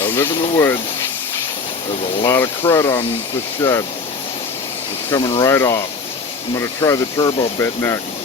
I live in the woods. There's a lot of crud on this shed. It's coming right off. I'm going to try the turbo bit next.